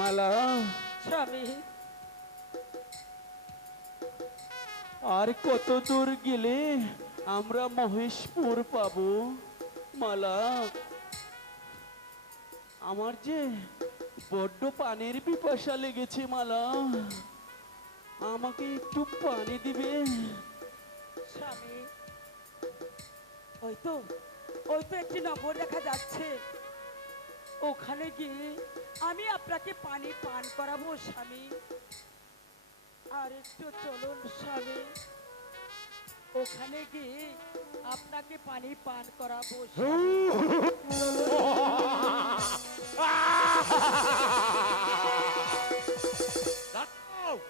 মালা, স্বামী, আর কত দূর গেলে আমরা মহেশপুর পাবো? মালা, আমার যে বড্ড পানির পিপাসা লেগেছে। মালা, আমাকে একটু পানি দিবে? স্বামী, ওই তো ওই তো একটি নগর দেখা যাচ্ছে, ওখানে গিয়ে আমি আপনাকে পানি পান করাবো স্বামী। আর একটু চলুন স্বামী, ওখানে গিয়ে আপনাকে পানি পান করাবো স্বামী।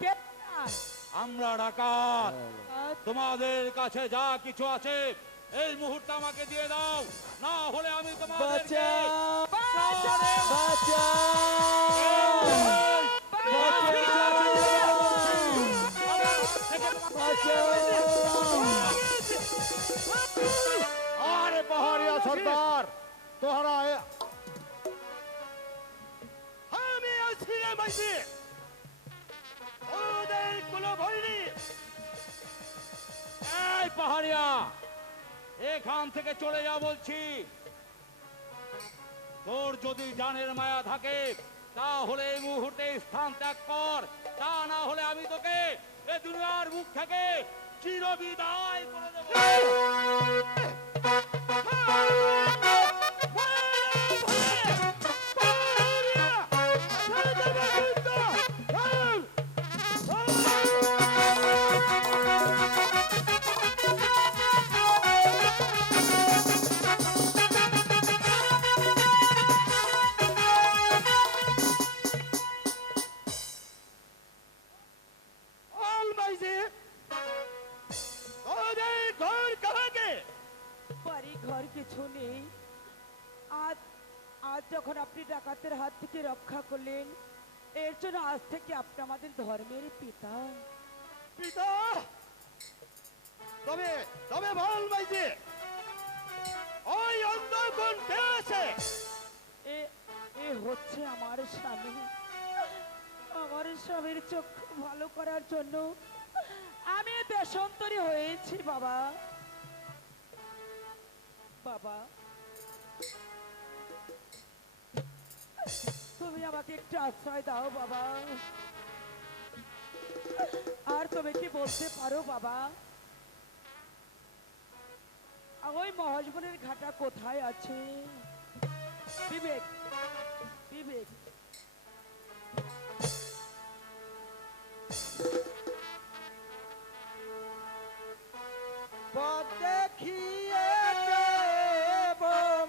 কে? আমরা ডাকাত, আচ্ছা, তোমাদের কাছে যা কিছু আছে এই মুহূর্তে আমাকে দিয়ে দাও, না হলে আমি তোমাদেরকে বাঁচাও! বাঁচাও! আরে পাহাড়িয়া সর্দার, তোহারা আমি আছি রে মাইজি, ওদের কোনো ভয় নেই। এই পাহাড়িয়া, এখান থেকে চলে যা বলছি। তোর যদি জানের মায়া থাকে তাহলে এই মুহূর্তে স্থান ত্যাগ কর, তা না হলে আমি তোকে এ দুনিয়ার মুখ থেকে চিরবিদায় করে দেবো। বাড়ি ঘর কিছু নেই। আজ আজ যখন আপনি ডাকাতের হাত থেকে রক্ষা করলেন, এর জন্য আজ থেকে আপনি আমাদের ধর্মের পিতা। পিতা, তবে তবে বল মাইজি, ওই অন্ধকার কে আছে? এ এ হচ্ছে আমার স্বামী। আমার স্বামীর চক্ষু ভালো করার জন্য আমি দেশান্তরী হয়েছি বাবা। বাবা, তুমি আমাকে একটু আশ্রয় দাও বাবা। আর তুমি কি বলতে পারো বাবা, ওই মহেশবনের ঘাটা কোথায় আছে? বিবেক, বিবেক, পথ দেখিয়ে দেব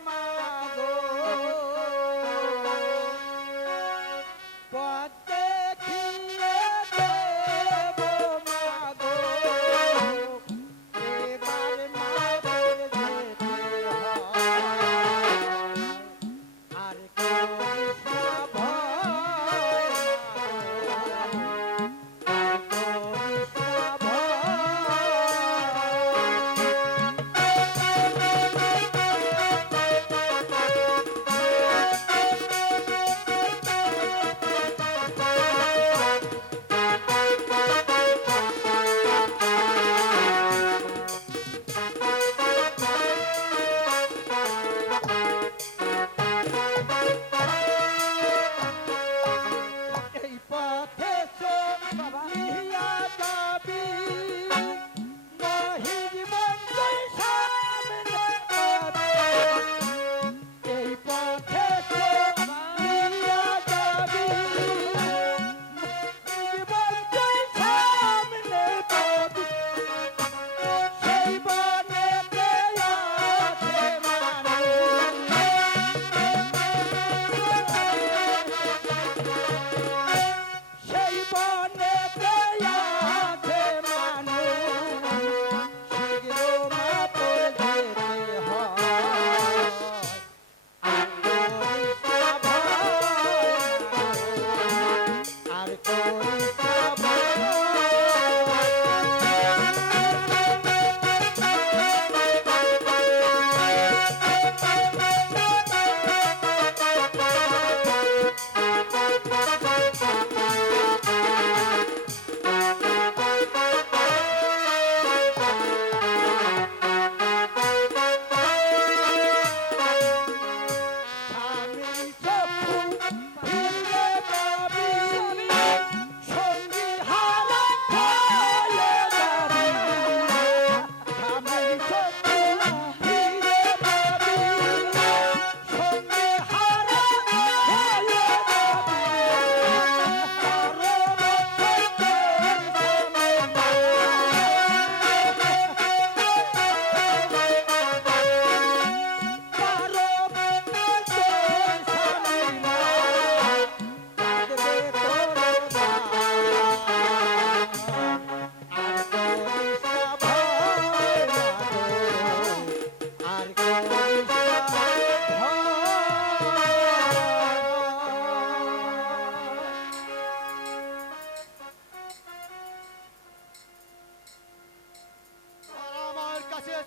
মাগো, পথ দেখিয়ে দেব মাগো, এবার মাদের যেতে হয়, আর করিস না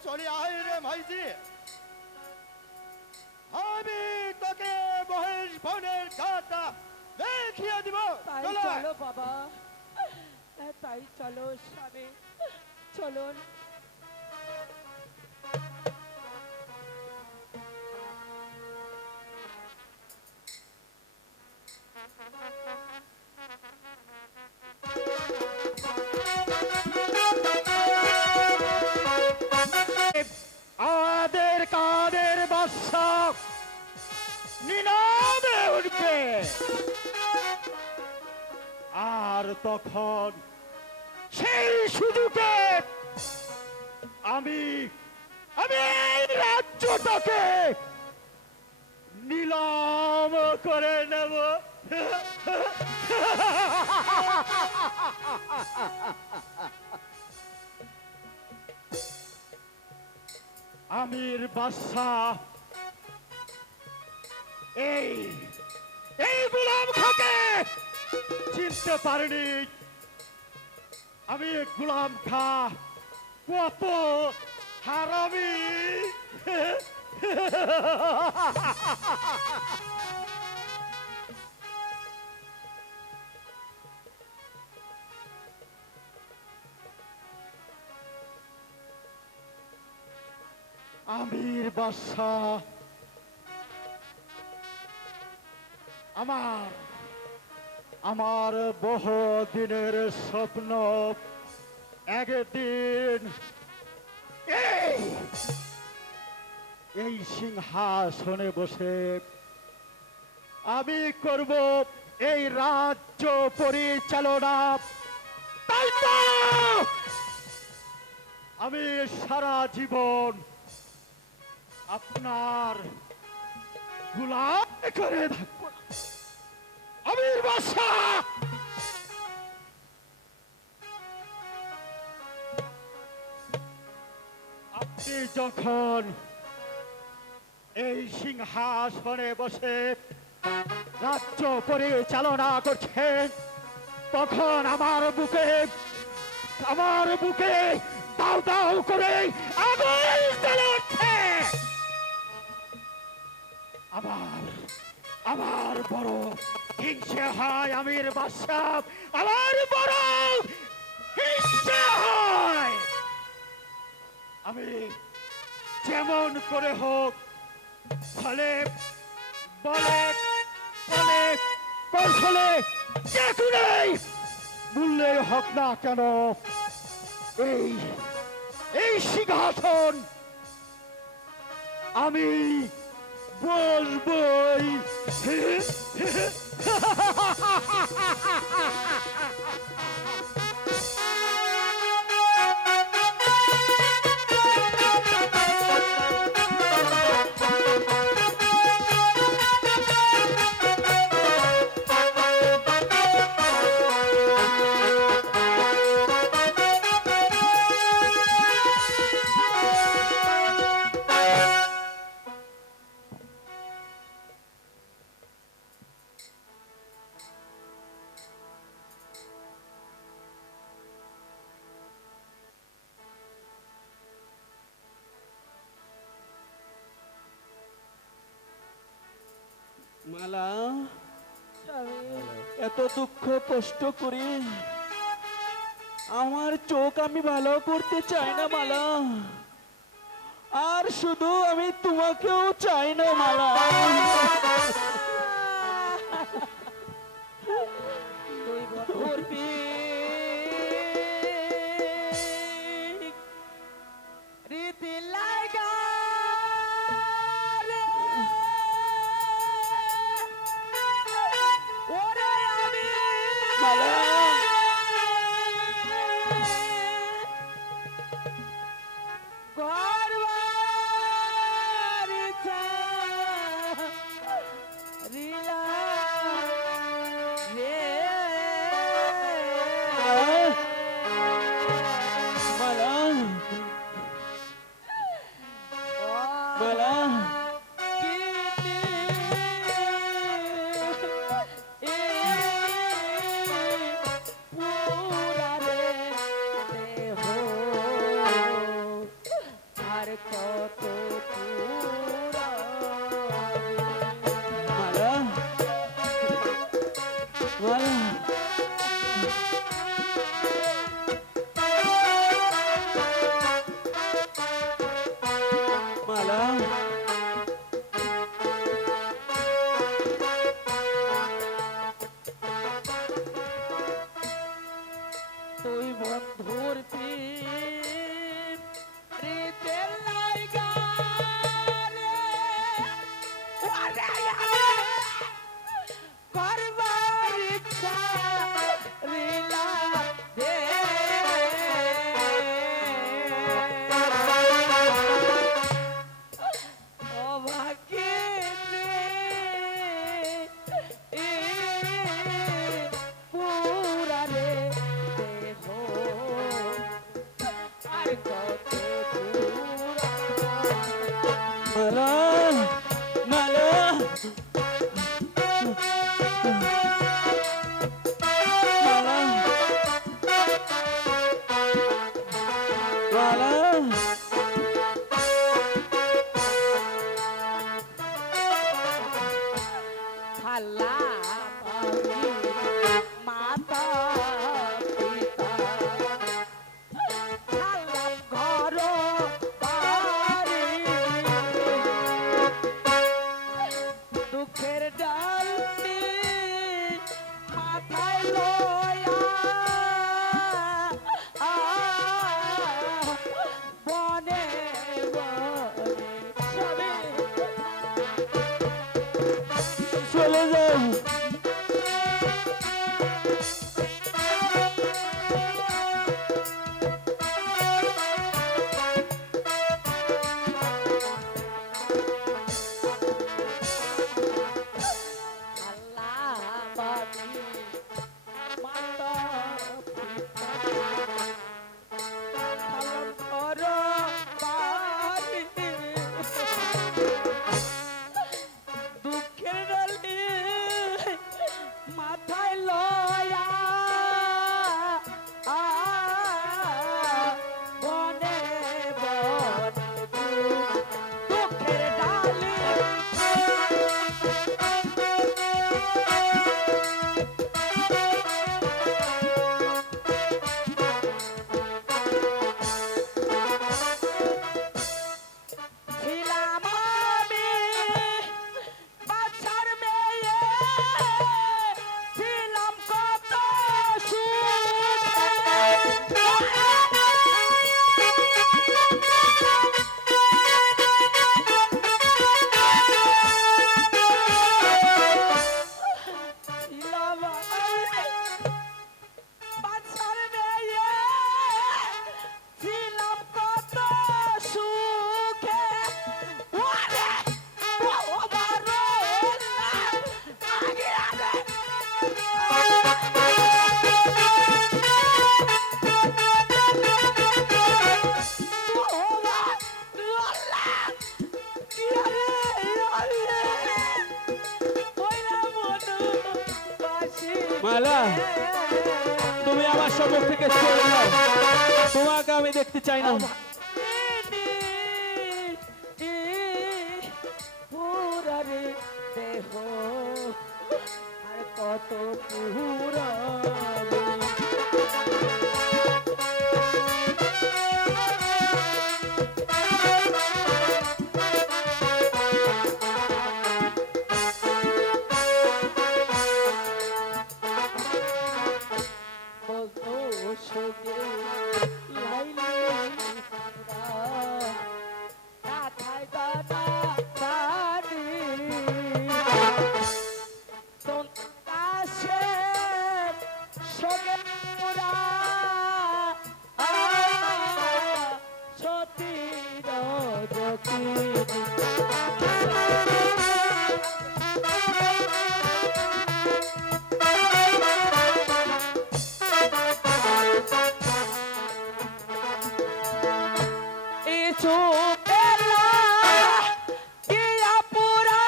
চলে আয় রে ভাইজি। আমি তোকে মহেশ বনের ঘাটটা দেখিয়ে দিব। তাই চলে আয়। চলো বাবা, তাই চলো স্বামী, চলুন। আমাদের কাদের বাদশা নিলামে উঠবে, আর তখন সেই সুযোগে আমি আমি এই রাজ্যটাকে নিলাম করে নেব। আমির বাদশাহ এই এই গোলাম খাকে চিনতে পারিনি। আমি গোলাম খা কত হারামি। আমির বাদশাহ আমার আমার বহু দিনের স্বপ্ন একদিন এই এই সিংহাসনে বসে আমি করব এই রাজ্য পরিচালনা। তাই তো আমি সারা জীবন আপনার গোলাম করে থাকবো। আমির বাদশাহ আপনি যখন এই সিংহাসনে বসে রাজ্য পরিচালনা করছেন, তখন আমার বুকে দাউ দাউ করে আগুন জ্বলে ওঠে। আমার বড় হিংসে হয় আমির বাদশাহ, আমার বড় হিংসে হয়। আমি যেমন করে হোক ফলে বলে বলে কৌশলে যে কোনো মূল্যে হোক না কেন এই এই সিংহাসন আমি বলবই। মালা, স্বামী, এত দুঃখ কষ্ট করি আমার চোখ আমি ভালো করতে চাই না মালা, আর শুধু আমি তোমাকেও চাই না মালা। দুই বছর রীতি লাগা রে, ওরে আমি মালা, ঘর বাড়ি ছাড়িলা রে। মালা, মালা, মাতা পিতা পালন করো বাড়ি দুঃখের ডালি মাথায় লয়া বনে বনে দুঃখের ডালি ছিলাম আমি বাচ্চার মেয়ে ছিলাম কত ছিলাম বাচ্চার মেয়ে ছিলাম কত সুখে ওরে আগে আগে মালা তুমি আমার সম্মুখ থেকে চলে যাও, তোমাকে আমি দেখতে চাই না। পুরারে দেহ আর কত পুরাবে বলতো সোগে লাইলি না খাই দানা পানি তোর কাছে সোগে পুরা সতী রজনী চোপেলা কিয়া পুরা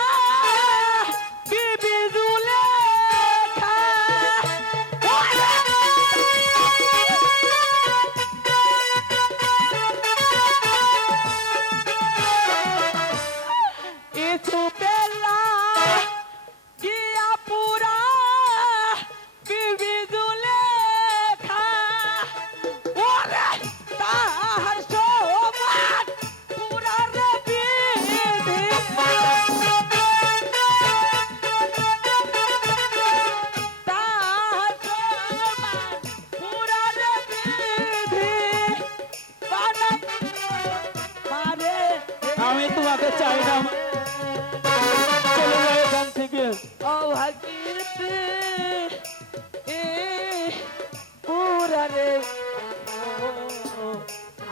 বিবি জুলেখা চোপেলা কিয়া পুরা বিবি জুলেখা ওরে তাহার সমান পুরার বিধি তাহার সমান পুরার বিধি বানাই মারে আমি তোমাকে চাই না, চলে যাও এখান থেকে। অভাগীতে পুরারে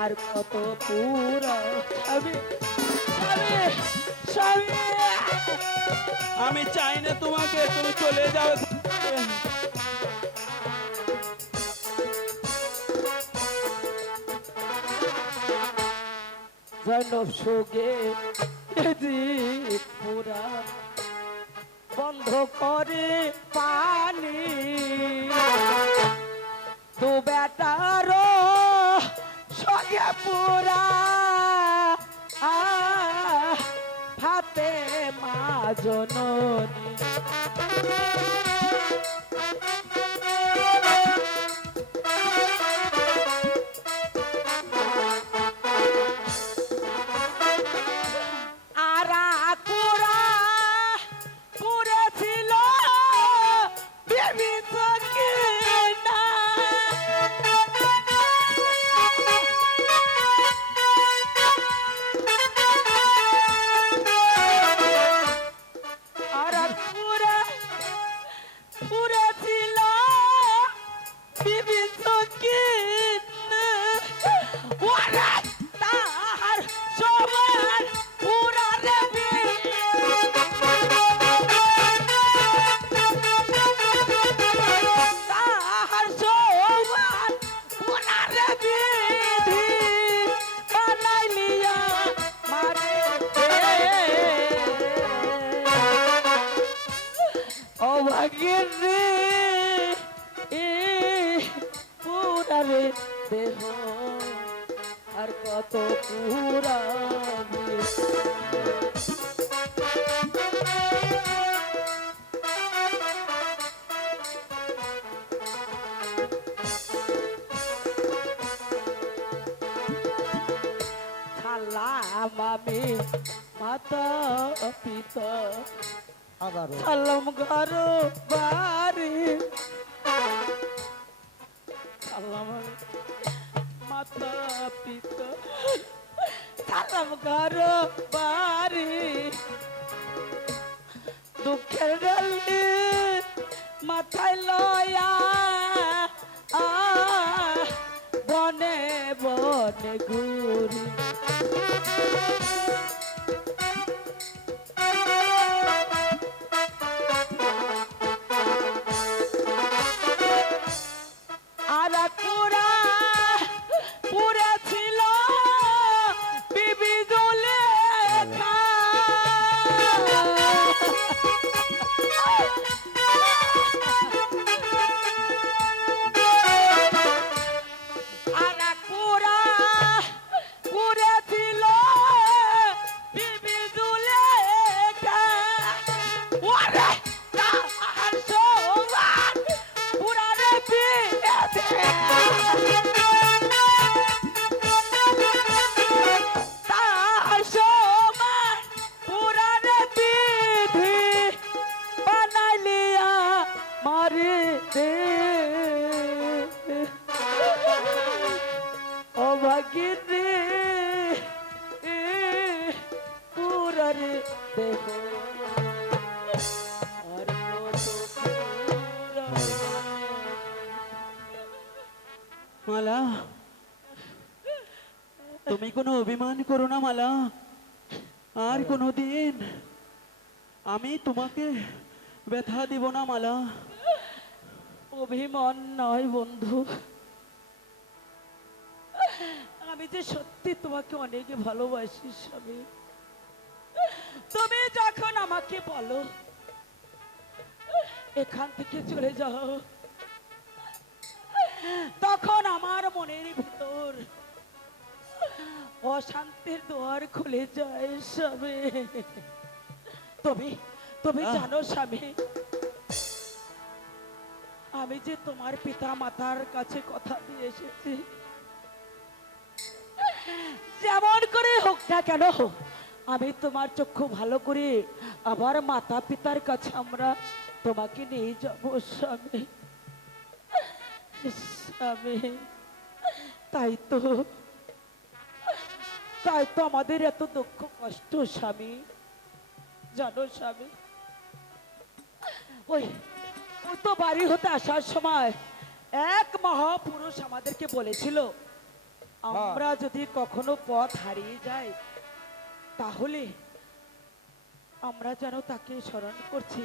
আর কত পুরা স্বামী স্বামী স্বামী আমি চাই না তোমাকে, তুমি চলে যাও এখান থেকে। জৈনব সোগে পুরা বন্ধ করে পানি দু বেটার সঙ্গে পুরা হাতে মা জননী আরা পুরা পুরে ছিল বেবি সকিনা আরা পুরা আমি মাতা পিতা আবারও সালাম ঘর বাড়ি সালাম মাতা পিতা সালাম ঘর বাড়ি দুঃখের ডালি মাথায় লয়া বনে বনে ঘুরি আর পুরা পুরা ছিল বিবি জুলেখা আর পুরা পুরা ছিল বিবি জুলেখা ওরে তাহার সমান পুরা রে বিয়েতে তাহার সমান পুরা রে বিধি বানাইলিয়া মারি দে ও ভাগিনী পুরা রে দেহ আর কত পুরা মালা, তুমি কোনো অভিমান করো না মালা। আর কোনো দিন আমি তোমাকে ব্যথা দিব না মালা। অভিমান নয় বন্ধু, আমি যে সত্যি তোমাকে অনেক ভালোবাসি স্বামী। তুমি যখন আমাকে বলো এখান থেকে চলে যাও, তখন আমার মনের ভিতর অশান্তির দুয়ার খুলে যায় স্বামী। তুমি তুমি জানো স্বামী, আমি যে তোমার পিতা মাতার কাছে কথা দিয়ে এসেছি, যেমন করে হোক না কেন আমি তোমার চক্ষু ভালো করে আবার মাতা পিতার কাছে আমরা তোমাকে নিয়ে যাবো স্বামী। স্বামী, তাই তো আমাদের এত দুঃখ কষ্ট স্বামী, জানো স্বামী। ওই তো বাড়ি হতে আসার সময় এক মহাপুরুষ আমাদেরকে বলেছিল, আমরা যদি কখনো পথ হারিয়ে যাই তাহলে আমরা যেন তাকে স্মরণ করছি।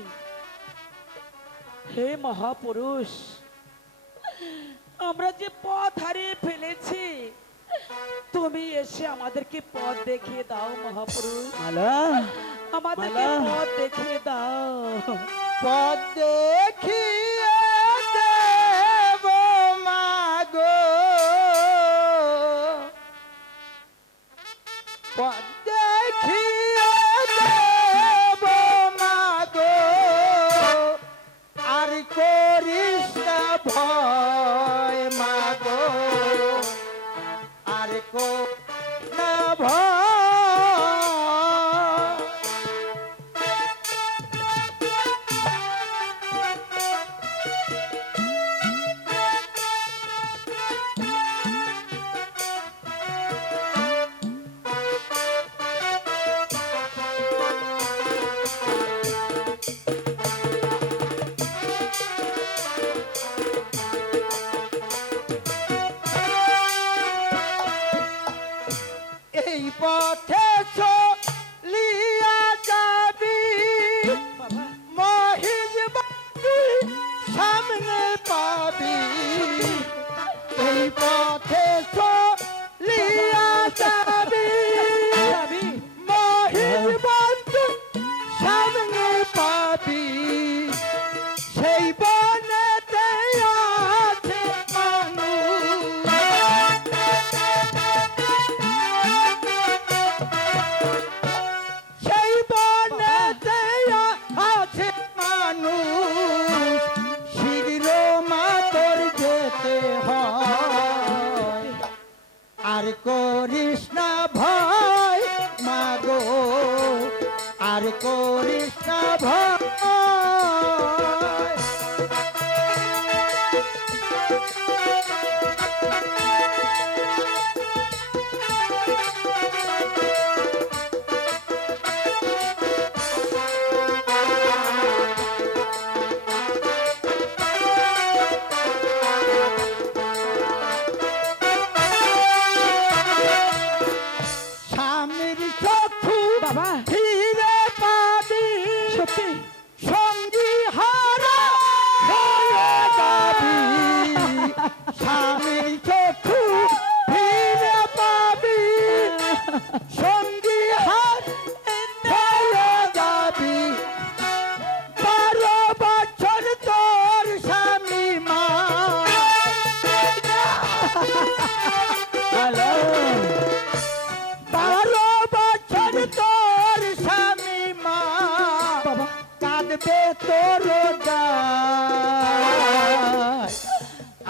হে মহাপুরুষ, আমরা যে পথ হারিয়ে ফেলেছি, তুমি এসে আমাদেরকে পথ দেখিয়ে দাও মহাপুরুষ। মালা, আমাদেরকে মালা। পথ দেখিয়ে দাও। পদ দেখিয়ে দেব মাগো, পদ দেখিয়ে দেব মাগো, আর করিস না ভয় মাগো, আর করিস না ভয়। এই পথে চলিয়া যাবি, বাবা, মহিষ বাটি সামনে পাবি। এই পথে চলিয়া যাবি, স্বামী, মহিষ বাটি সামনে পাবি। সেই বনেতে আছে মানুষ, সেই বনেতে আছে মানুষ। শীঘ্র মাতর যেতে হয়, তোর দায়।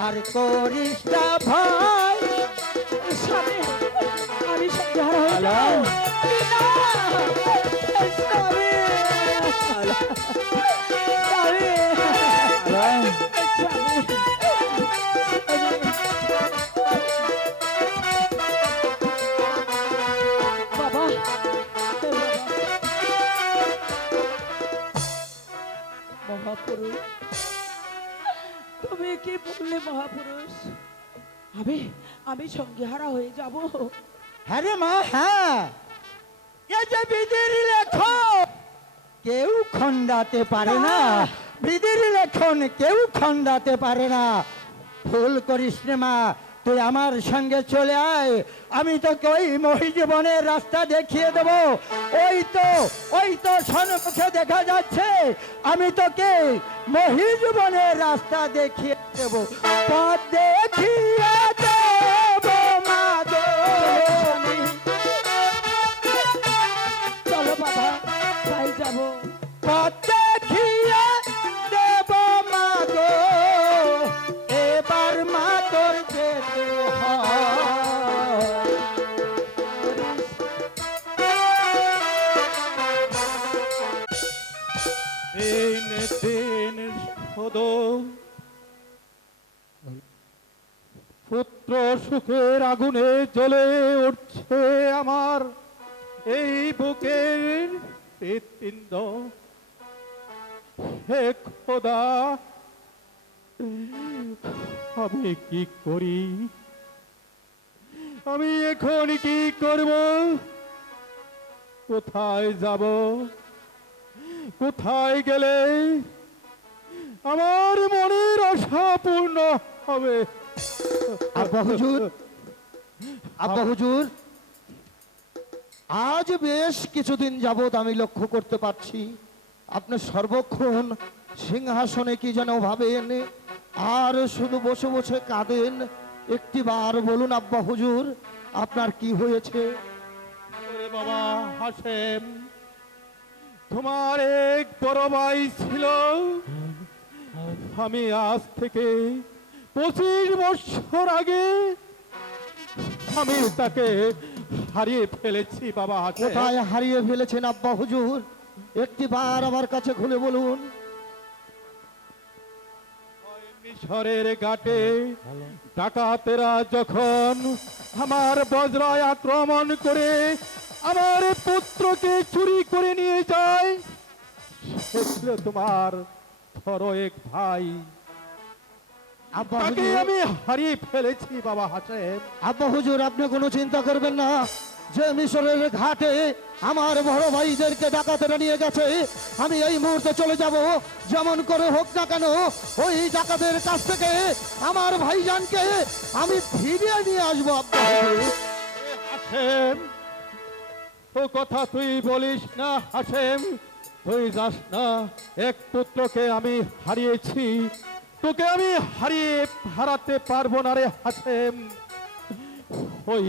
আর করিস না ভাই। স্বামী, আমি সন্ধ্যাহারা হয়ে যাব। না, স্বামী, স্বামী, বাবা, মহাপুরুষ, তুমি কি বললে মহাপুরুষ? আমি সঙ্গীহারা হয়ে যাব? হ্যাঁ রে মা, হ্যাঁ। এই যে বিধির লেখন কেউ খণ্ডাতে পারে না, বিধির লেখন কেউ খণ্ডাতে পারে না। ভুল করিস রে মা, তুই আমার সঙ্গে চলে আয়, আমি তোকে ওই মহিজীবনের রাস্তা দেখিয়ে দেব। ওই তো সম্মুখে দেখা যাচ্ছে, আমি তোকে মহিজীবনের রাস্তা দেখিয়ে দেব। পথ দেখিয়ে দেব মা গো। চলো বাবা, তাই যাবো। পথ দেখিয়ে দেব মা গো, এবার মা তোর যেতে হয়। দিন দিন শুধু পুত্র সুখের আগুনে জ্বলে উঠছে আমার এই বুকের হৃৎপিণ্ড। হে খোদা, আমি কি করি? আমি এখন কি করব? কোথায় যাব? কোথায় গেলে আমার মনের আশা পূর্ণ হবে? আব্বা হুজুর, আব্বা হুজুর, আজ বেশ কিছুদিন যাবৎ আমি লক্ষ্য করতে পারছি আপনি সর্বক্ষণ সিংহাসনে কি যেন ভাবেন, আর শুধু বসে বসে কাঁদেন। একটিবার বলুন আব্বা হুজুর, আপনার কি হয়েছে? ওরে বাবা হাসেম, তোমার এক বড় ভাই ছিল। আমি আজ থেকে 25 বছর আগে আমি তাকে হারিয়ে ফেলেছি বাবা হাসেম। কোথায় হারিয়ে ফেলেছেন আব্বা হুজুর? একটিবার আমার কাছে খুলে বলুন। মিশরের ঘাটে ডাকাতেরা যখন আমার বজ্রায় আক্রমণ করে আমার পুত্রকে চুরি করে নিয়ে যায়, সে ছিল তোমার বড় এক ভাই। আব্বা তাকে হুজুর, আমি হারিয়ে ফেলেছি বাবা হাসেম। আব্বা হুজুর, আপনি কোনো চিন্তা করবেন না, যে মিশরের ঘাটে আমার বড় ভাইদেরকে ডাকাতেরা নিয়ে গেছে, আমি এই মুহূর্তে চলে যাব। যেমন করে হোক না কেন ওই ডাকাতের কাছ থেকে আমার ভাইজানকে আমি ফিরিয়ে নিয়ে আসবো আব্বা হুজুর। হাসেম, ও কথা তুই বলিস না হাসেম। তুই যাস না, এক পুত্রকে আমি হারিয়েছি, তোকে আমি হারাতে পারবো না রে হাসেম। ওই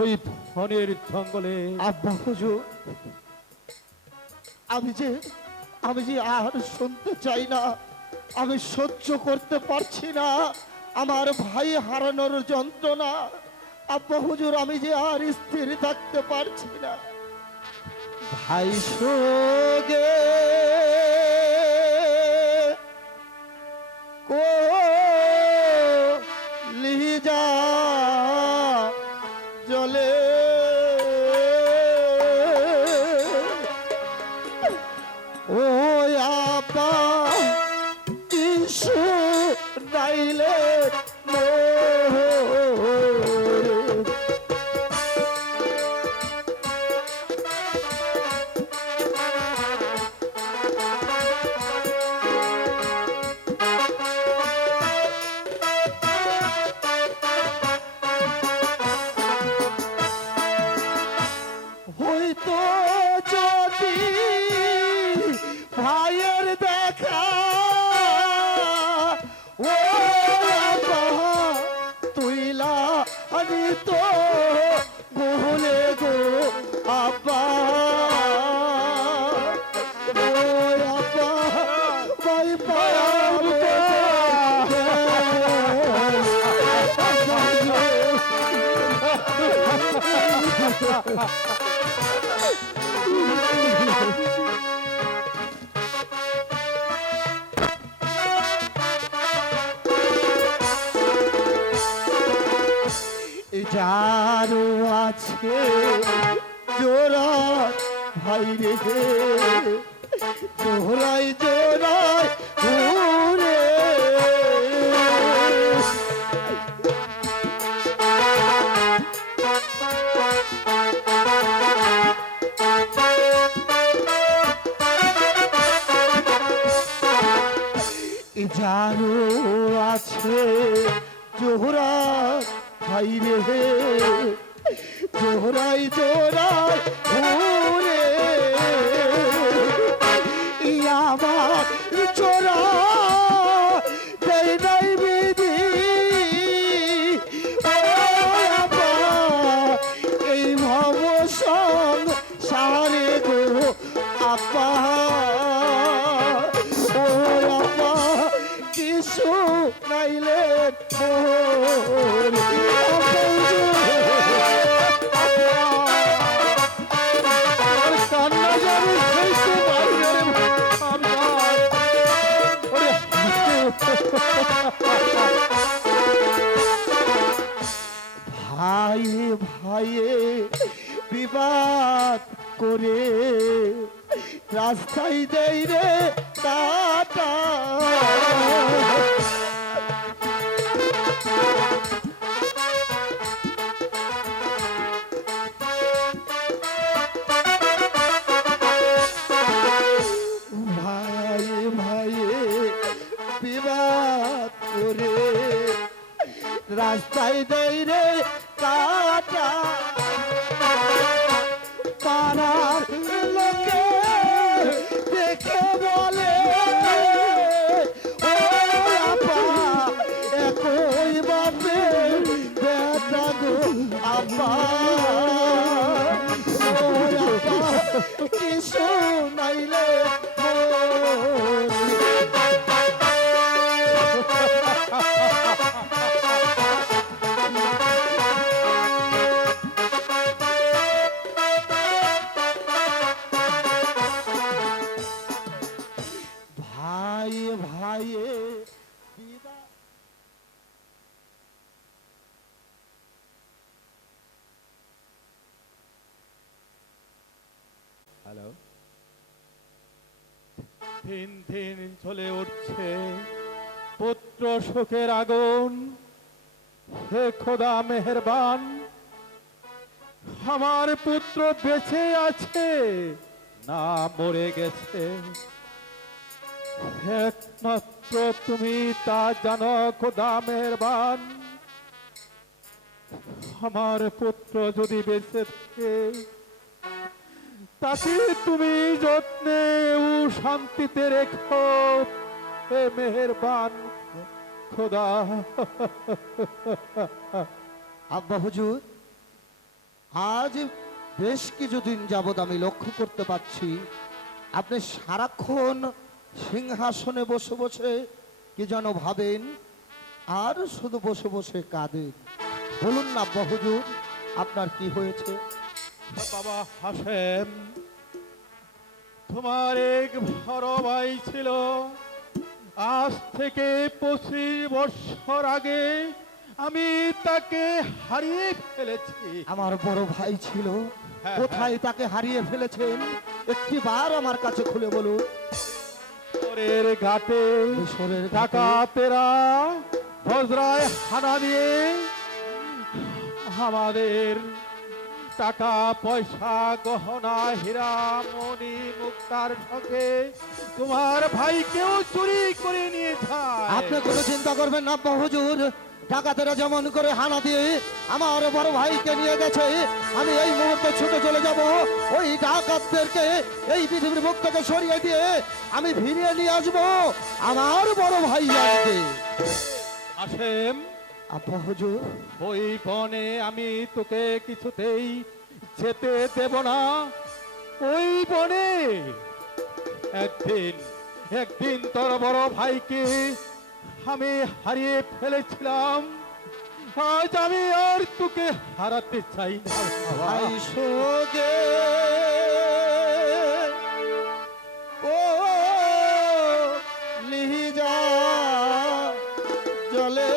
ওই বনের জঙ্গলে আব্বা হুজুর, আমি যে আর শুনতে চাই না, আমি সহ্য করতে পারছি না আমার ভাই হারানোর যন্ত্রণা। আব্বা হুজুর, আমি যে আর স্থির থাকতে পারছি না। ভাই সোগে কো লিজা জলে ও আপা ইসু নাইলে মোরে। যারও আছে জোড়া ভাই রে, জোড়াই জোড়াই ঘুরে। যারও আছে জোহরা ভাই রে, জোহরাই জোড়াই ঘুরে। আমার চোরা দেয় নাই বিধি, ও আপা এই ভব সংসারে গো আপা, ও আপা কিছু নাইলে মোর কান্না যাবে সইতে পারি না রে আমার। ওরে ভাই ভাইয়ে বিবাদ করে রাস্তায় দেই রে কাটা। ভাই ভাইয়ে বিবাদ করে রাস্তায় দেই রে কাটা। পাড়ার লোকে দেখে বলে ও আপা একই বাপের বেটা গো আপা, ও আপা কিছু নাইলে মোর। ভাই ভাইয়ে বিবাদ। হ্যালো, দিন দিন চলে উঠছে পুত্র সুখের আগুন। হে খোদা মেহেরবান, আমার পুত্র বেঁচে আছে না মরে গেছে, একমাত্র তুমি তা জানো খোদা মেহেরবান। আমার পুত্র যদি বেঁচে থাকে তাকে তুমি যত্নে ও শান্তিতে রেখো হে মেহেরবান খোদা। আব্বা হুজুর, আজ বেশ কিছুদিন যাবৎ আমি লক্ষ্য করতে পারছি আপনি সারাক্ষণ সিংহাসনে বসে বসে কি যেন ভাবেন আর শুধু বসে বসে কাঁদেন। বলুন না আব্বা হুজুর, আপনার কি হয়েছে? বাবা হাসেম, তোমার এক বড় ভাই ছিল, আজ থেকে 25 বছর আগে আমি তাকে হারিয়ে ফেলেছি। আমার বড় ভাই ছিল, হ্যাঁ, কোথায় তাকে হারিয়ে ফেলেছেন একটি বার আমার কাছে খুলে বলুন। মিশরের ঘাটে মিশরের ঘাটে? ডাকাতেরা বজরায় হানা দিয়ে আমাদের টাকা পয়সা গহনা হীরা মণি মুক্তার ঢকে তোমার ভাইকেও চুরি করে নিয়ে যায়। আপনি কোনো চিন্তা করবেন না আব্বা হুজুর, ডাকাতেরা যেমন করে হানা দিয়ে আমার বড় ভাইকে নিয়ে গেছে, আমি এই মুহূর্তে ছুটে চলে যাব ওই ডাকাতদেরকে এই পৃথিবীর মুখ থেকে সরিয়ে দিয়ে আমি ফিরিয়ে নিয়ে আসবো আমার বড় ভাইয়াকে। আসেম, আব্বা হুজুর, ওই বনে আমি তোকে কিছুতেই যেতে দেব না। ওই বনে একদিন একদিন তোর বড় ভাইকে আমি হারিয়ে ফেলেছিলাম। আজ আমি আর তোকে হারাতে চাই না বাবা। আইসোগে ও লিহিজা জলে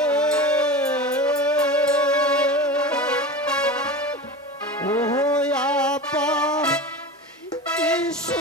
ও আপা ইসো